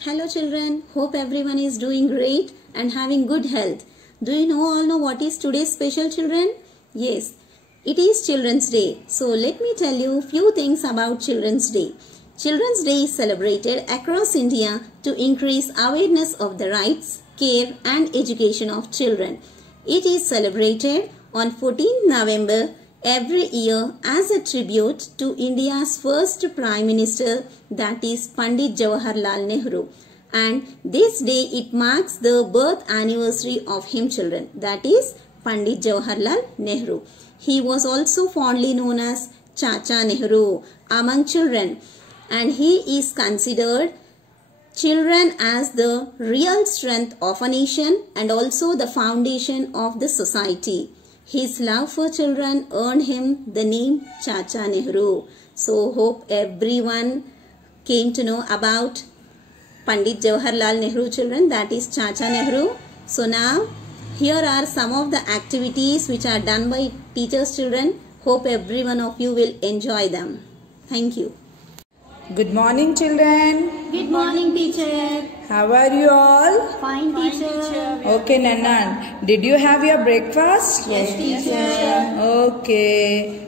Hello children, hope everyone is doing great and having good health. Do you all know what is today's special children? Yes, it is Children's Day. So let me tell you few things about Children's Day. Children's Day is celebrated across India to increase awareness of the rights, care and education of children. It is celebrated on 14th November every year as a tribute to India's first Prime Minister, that is Pandit Jawaharlal Nehru. And this day it marks the birth anniversary of him children, that is Pandit Jawaharlal Nehru. He was also fondly known as Chacha Nehru among children, and he is considered children as the real strength of a nation and also the foundation of the society. His love for children earned him the name Chacha Nehru. So hope everyone came to know about Pandit Jawaharlal Nehru children, that is Chacha Nehru. So now here are some of the activities which are done by teachers children. Hope every one of you will enjoy them. Thank you. Good morning children. Good morning teacher. How are you all? Fine teacher. Okay Nanan, did you have your breakfast? Yes teacher. Okay.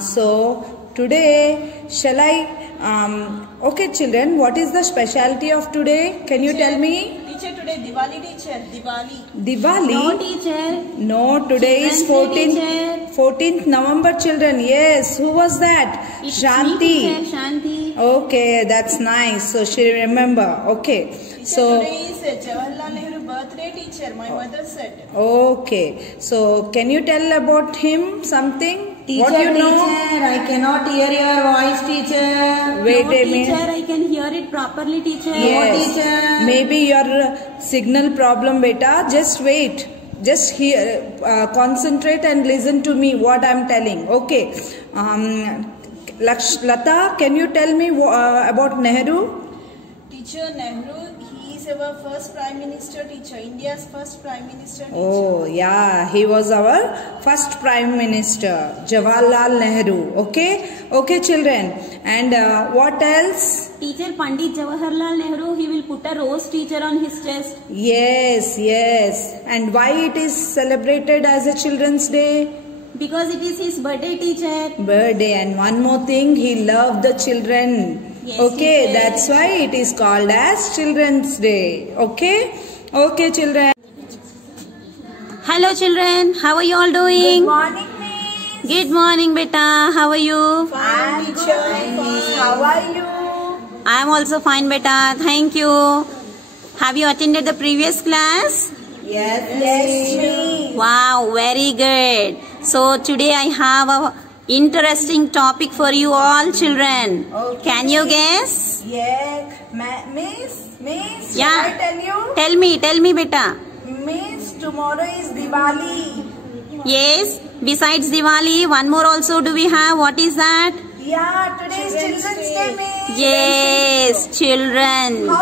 So today shall I okay children, what is the specialty of today? Can you tell me? Teacher, today Diwali teacher. Diwali? No teacher. No, today is 14th November children. Yes, who was that? It's Shanti. Me, teacher, Shanti. Okay, that's nice. So she remember. Okay. Teacher, So today is Jawaharlal Nehru birthday teacher. My mother said. okay. So can you tell about him something? Teacher, What you know? teacher, I cannot hear your voice, teacher. Wait No a teacher, minute. I can hear it properly teacher. Yes. No, teacher. Maybe your signal problem, beta. Just wait. Just hear, concentrate and listen to me what I am telling. Okay. Lata, can you tell me about Nehru? Teacher, Nehru, he is our first Prime Minister teacher. India's first Prime Minister teacher. Oh, yeah. He was our first Prime Minister, Jawaharlal Nehru. Okay? Okay, children. And what else? Teacher, Pandit Jawaharlal Nehru, he will put a rose teacher on his chest. Yes, yes. And why it is celebrated as a Children's Day? Because it is his birthday teacher. Birthday. And one more thing, he loved the children. Yes, okay, teacher. that's why it is called as Children's Day. Okay? Okay, children. Hello children, how are you all doing? Good morning, miss. Good morning beta, how are you? Fine, teacher. Fine. How are you? I am also fine beta, thank you. Have you attended the previous class? Yes, miss. Wow, very good. So today I have a interesting topic for you all children. Okay. Can you guess? Yes, miss. Yeah. Shall I tell Tell me beta. you? Miss, tomorrow is Diwali. Yes, besides Diwali, one more also do we have. What is that? Yeah, today is Children's Day, miss. Yes,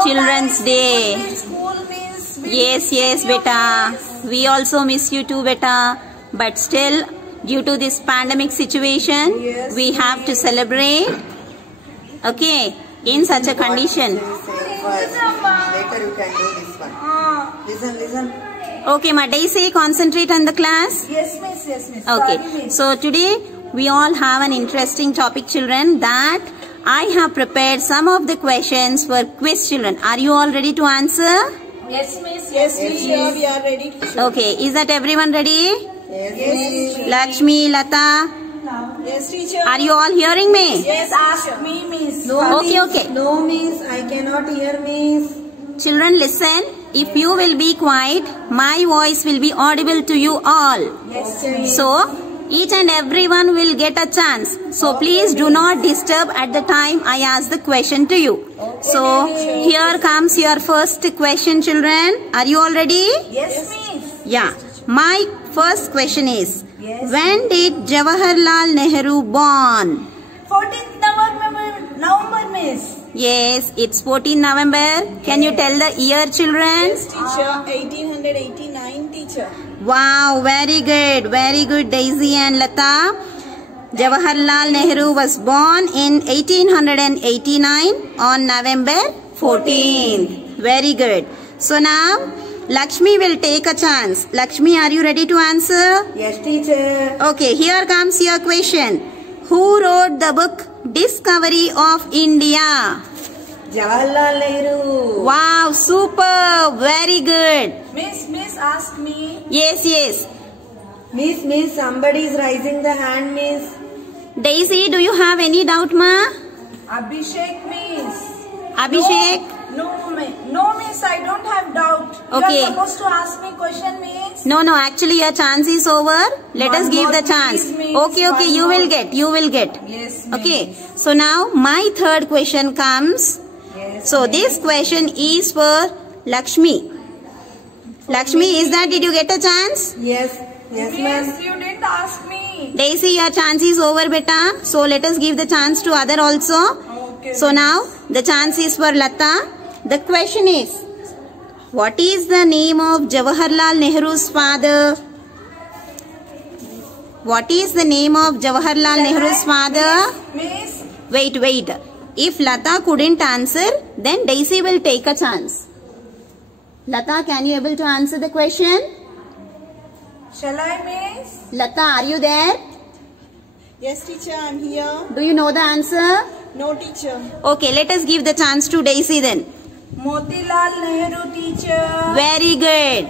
Children's Day. Good school, miss. We Yes, beta. We also miss you too, beta. But still, due to this pandemic situation, Yes, we have to celebrate. Okay, in such a condition. Later you can do this one. Listen. Okay, ma Daisy, concentrate on the class. Yes, miss. Okay, Sorry, miss. so today we all have an interesting topic, children, that I have prepared some of the questions for quiz children. Are you all ready to answer? Yes, miss. Yes, teacher, we are ready. Teacher. Okay, is that everyone ready? Yes, miss. Lakshmi, Lata, Yes, teacher. are you all hearing me? Yes, Ask me, miss. Okay. No, miss. I cannot hear, miss. Children, listen. If you will be quiet, my voice will be audible to you all. Yes, So, each and everyone will get a chance. So, please do not disturb at the time I ask the question to you. So, here comes your first question, children. Are you all ready? Yes, miss. Yeah. My first question is, Yes. when did Jawaharlal Nehru born? 14th November, miss. Yes, it's 14 November. Can you tell the year, children? Yes, teacher. 1889, teacher. Wow, very good Daisy and Lata. Jawaharlal Nehru was born in 1889 on November 14th. Very good. So now Lakshmi will take a chance. Lakshmi, are you ready to answer? Yes, teacher. Okay, here comes your question. Who wrote the book Discovery of India? Jawaharlal Nehru. Wow, super. Very good. Miss, ask me. Yes. Miss, somebody is raising the hand, Miss. Daisy, do you have any doubt, ma? Abhishek, Miss. Abhishek? No, Miss, I don't have doubt. Okay. You are supposed to ask me question, Miss. No, actually your chance is over. Let us give the chance. Okay, you will get. Yes, Miss. Okay, so now my third question comes. Yes, So this question is for Lakshmi. Lakshmi, did you get a chance? Yes, Miss, ma'am. you didn't ask me. Daisy, your chance is over, beta. So let us give the chance to other also. Okay. So now the chance is for Lata. The question is, what is the name of Jawaharlal Nehru's father? What is the name of Jawaharlal Nehru's father? Miss. Wait. If Lata couldn't answer, then Daisy will take a chance. Lata, can you able to answer the question? Shall I, Miss? Lata, are you there? Yes, teacher, I'm here. Do you know the answer? No, teacher. Okay, let us give the chance to Daisy then. Motilal Nehru, teacher. Very good.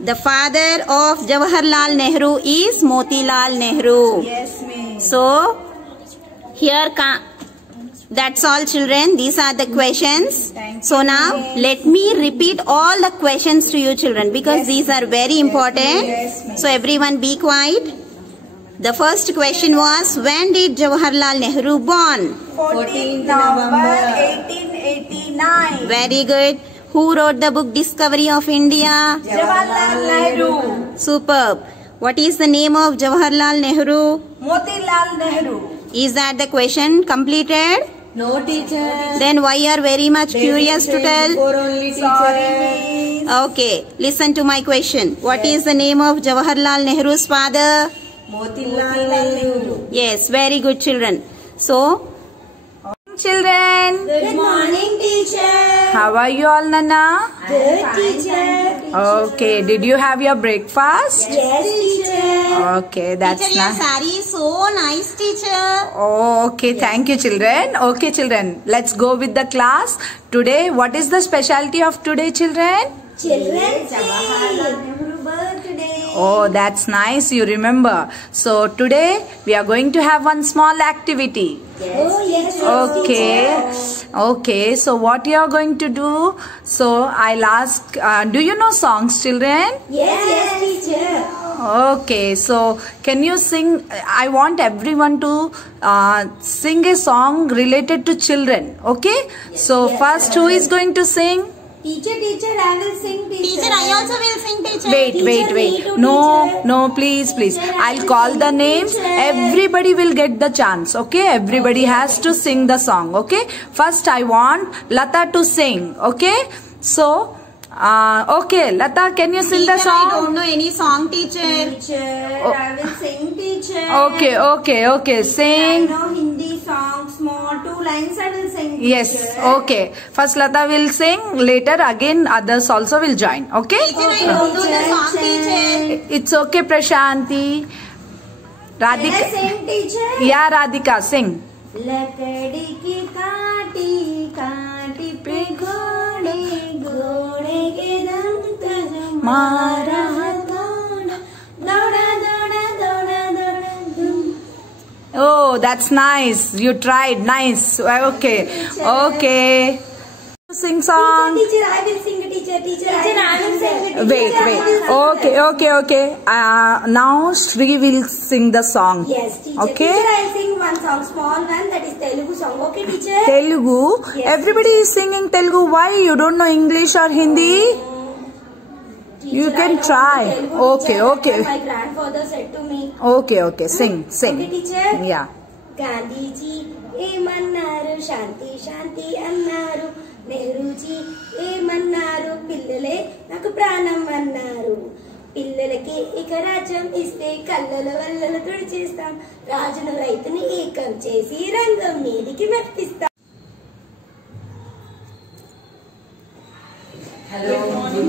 The father of Jawaharlal Nehru is Motilal Nehru. Yes, Miss. So, that's all, children. These are the questions. So now, let me repeat all the questions to you, children, because these are very important. So everyone be quiet. The first question was, when did Jawaharlal Nehru born? 14th November 1889. Very good. Who wrote the book Discovery of India? Jawaharlal Nehru. Superb. What is the name of Jawaharlal Nehru? Motilal Nehru. Is that the question completed? No, teacher. Then why you are very much curious to tell? Before only, teacher. Sorry, Miss. Okay, listen to my question. What is the name of Jawaharlal Nehru's father? Motilal Nehru. Yes, very good, children. So, Children, good morning, teacher. how are you all, Nana? Good, teacher. Okay, did you have your breakfast? Yes, teacher. Okay, that's Teacher, your nice. saree is so nice, teacher. Oh, okay, thank you, children. Okay, children, let's go with the class. Today, what is the specialty of today, children? Children's Jawaharlal Nehru birthday. Oh, that's nice, you remember. So, today, we are going to have one small activity. Oh, yes. Okay, so what you are going to do? So, I'll ask, do you know songs, children? Yes, teacher. Okay, so can you sing? I want everyone to sing a song related to children. Okay, so first who is going to sing? Teacher, I will sing, teacher. Teacher, I also will sing, teacher. Wait. No, please. I'll call the names. Everybody will get the chance. Okay, everybody has to sing the song. Okay, first I want Lata to sing. Okay, so. Okay, Lata, can you sing the song? I don't know any song, teacher. I will sing, teacher. Okay, sing. I know Hindi songs, more 2 lines I will sing, teacher. Yes, okay. First Lata will sing, later again others also will join. Okay? Teacher, I don't know the song, teacher. It's okay, Prashanti. Can I Radhika. sing, teacher? Yeah, Radhika, sing. लकड़ी की काटी काटी पे घोड़े घोड़े के दम तज मारा दौड़ा दौड़ा दौड़ा दौड़ा दौड़ा दुम. Oh, that's nice. You tried. Nice. Okay. Sing song. Teacher, I will sing, teacher. I will sing. Wait. Okay. Now Shri will sing the song. Yes, teacher. Okay. Teacher, I will sing one song, small one, that is Telugu song. Okay, teacher? Telugu. Yes, Everybody is singing Telugu. Why you don't know English or Hindi? Teacher, You can I know try. Telugu, teacher. Okay. My grandfather said to me. Okay. Sing. Okay, teacher? Yeah. Gandhiji ఏమన్నారు శాంతి శాంతి అన్నారు నెహ్రూజీ ఏమన్నారు పిల్లలే నాకు ప్రాణం అన్నారు పిల్లలకి ఇక రాజ్యం ఇస్తే కళ్ళల వల్లలు తుడిచేస్తాం రాజును రైతుని ఏకం చేసి రంగం మీదికి మెప్పిస్తాం.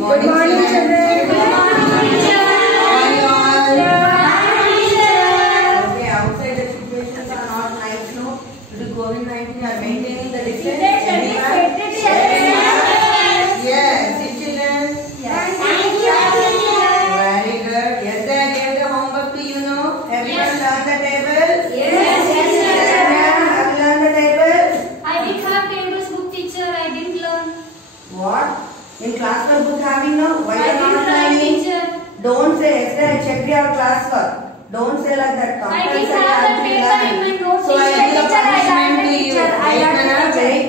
morning, children. Good morning, teacher. Okay, outside the situations are not nice, no? Due to COVID-19, you are maintaining the distance. Yes, sit children. Very good. Yesterday I gave the homework to you, no? Everyone learned the table? Yes, teacher. Have you learned the table? I didn't have tables book, teacher. I didn't learn. What? In class book having no? Why I you are not didn't learn, learning? teacher. Don't say yesterday I checked your class work. Don't say like that. I didn't have the paper in my notes. So I give the punishment to you. Wait,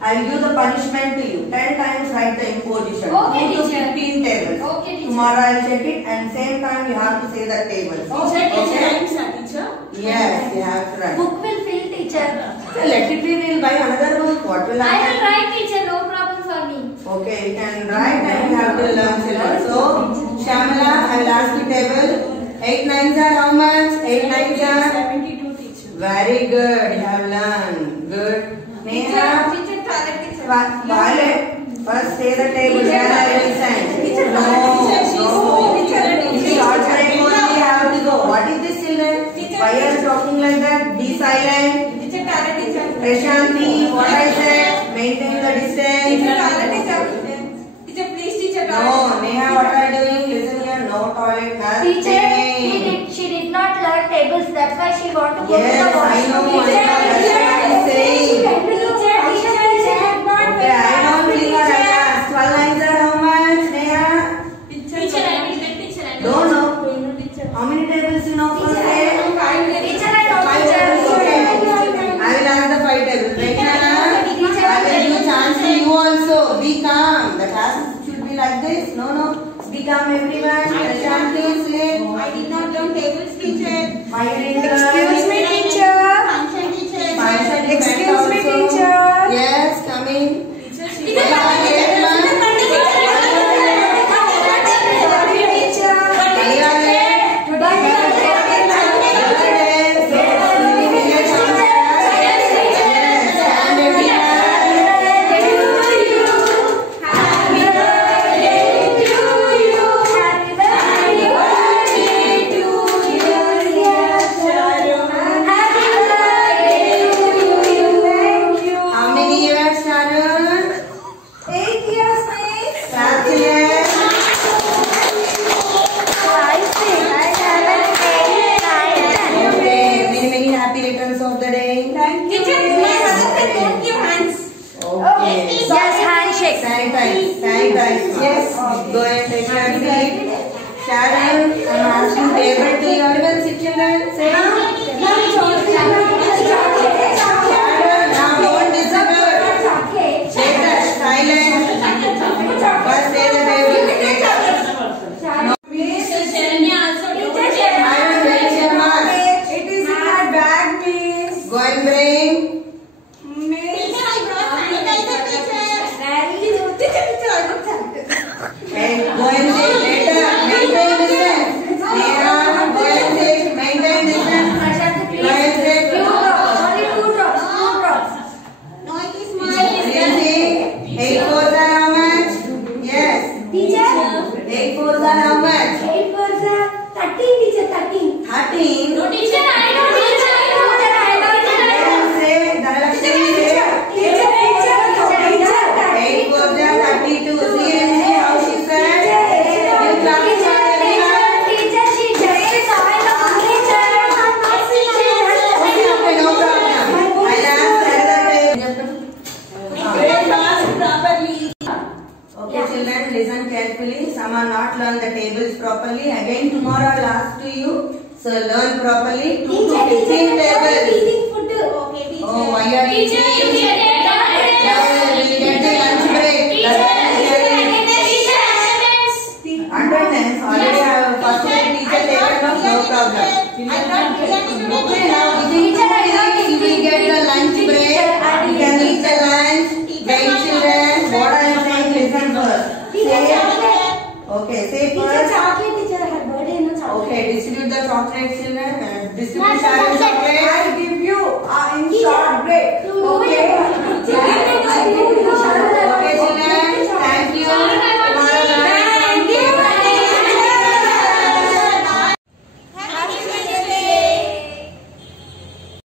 I'll give the punishment to you. 10 times write the imposition. Okay, 2 to teacher. 15 tables. Okay, teacher. Tomorrow I'll check it and same time you have to say the tables. Teacher, teacher. Yes, you have to write. book will fill, teacher. So let it be, we'll buy another book. What will I will happen? write, teacher. No problem for me. Okay, you can write and you have to learn children. So, Shamala, I will ask you table. 8 nines are how much? 8 nines are? 72, teacher. Very good, you have learned. Good. Neha, Teacher, toilet, teacher. Violet, first say the table. Then I will send. No, short break only you have to go. What is this children? Why are you talking like that? Be silent. Teacher, toilet, teacher. Prashanti, what I said? Maintain the distance. Teacher, toilet, teacher. Teacher, please, teacher, No, toilet. Neha, what are you doing? Listen here, no toilet, nothing. Teacher, she did not learn tables. That's why she want to go Yes, to the I know. Teacher, That's what I'm saying. Okay, I don't believe her. I asked. 12 lines are how much, Neha? Teacher, I will get, teacher. I will Don't know. How many tables you know for say? Teacher, I know, 5 teacher. tables, okay. I will ask the 5 tables. Right, Neha? I will give chance to you also. Be calm. The class should be like this. No. Be calm, everyone. Prashanti, sleep. I did not learn tables, teacher. Why you didn't learn? Excuse me, teacher. Excuse me, teacher. Yes, come in. How many years, Sharon? 8 years, miss. Fabulous. Okay, many happy returns of the day. Thank you. Teacher, don't give hands. Okay. Just handshake. Sanitize. Yes. Go and take your seat. Sharon, I'm asking table to you. Everyone sit children. Sit down. Sharon, now don't disappear. Silent. First say the table. Sharon, where is your mask? It is in my bag, miss. Go and bring. And go and take later. Maintain distance. Neha, go and take. Maintain distance. Go and take. Easy. 8 fours are how much? Yes. 8 fours are how much? 13. No, teacher, I know, teacher. Say, Dhanalakshmi say. 8 fours are 32. See how she said? You clapping for everyone? Okay, no problem. I'll ask Okay, children, listen carefully. Some are not learn the tables properly. Again, tomorrow I'll ask to you. So learn properly. 2 to 15